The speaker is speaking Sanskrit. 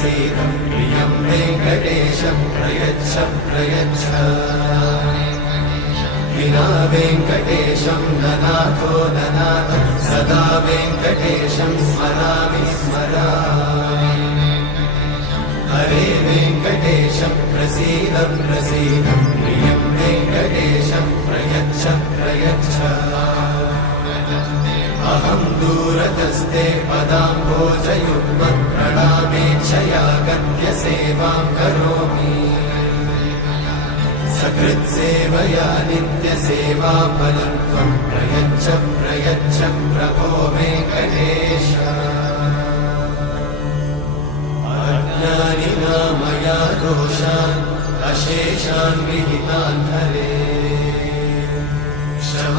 प्रसीद प्रियं वेङ्कटेशं प्रयच्छ प्रयच्छ विना वेङ्कटेशं ननाथो ननाथ सदा वेङ्कटेशं स्मरामि स्मरामि हरे वेङ्कटेशं प्रसीद प्रसीद प्रियं वेङ्कटेशं प्रयच्छ प्रयच्छ अहं दूरतस्ते पदाम्भोजयुग्मं प्रणामेच्छया गत्य सेवां करोमि सकृत्सेवया नित्यसेवाफलं त्वं प्रयच्छ प्रयच्छ प्रभो वेङ्कटेश अज्ञानिना मया दोषान् अशेषान् विहितान् हरे